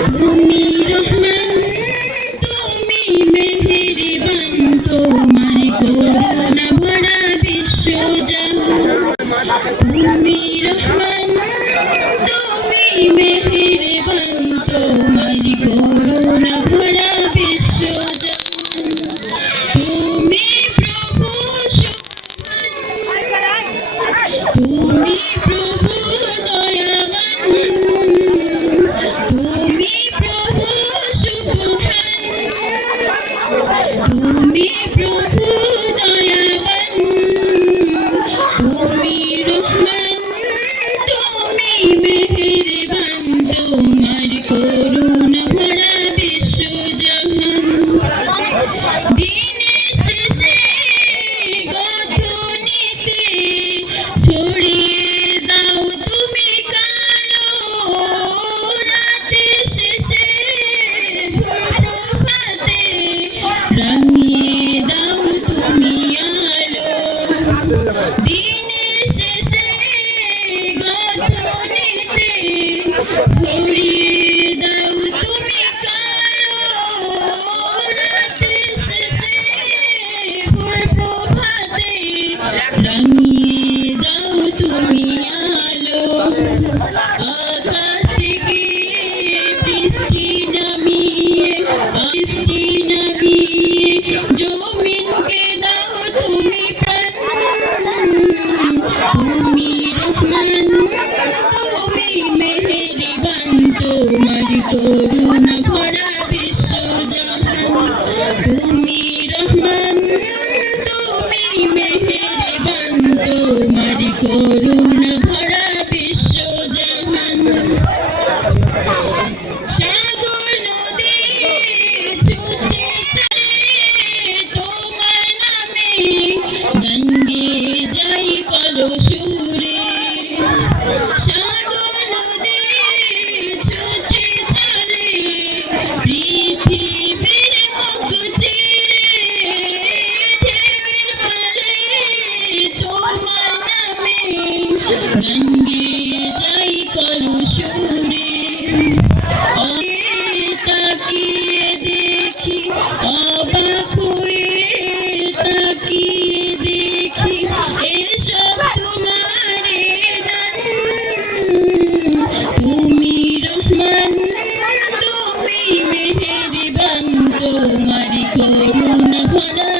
তুমি রহমান তুমি মেহেরবান তোমার করুণা ভরা বিশ্ব জাহান তুমি রহমান তুমি তুমি রহমান তুমি মেহেরবান তোমার কোন তোমারি করুণ ভরা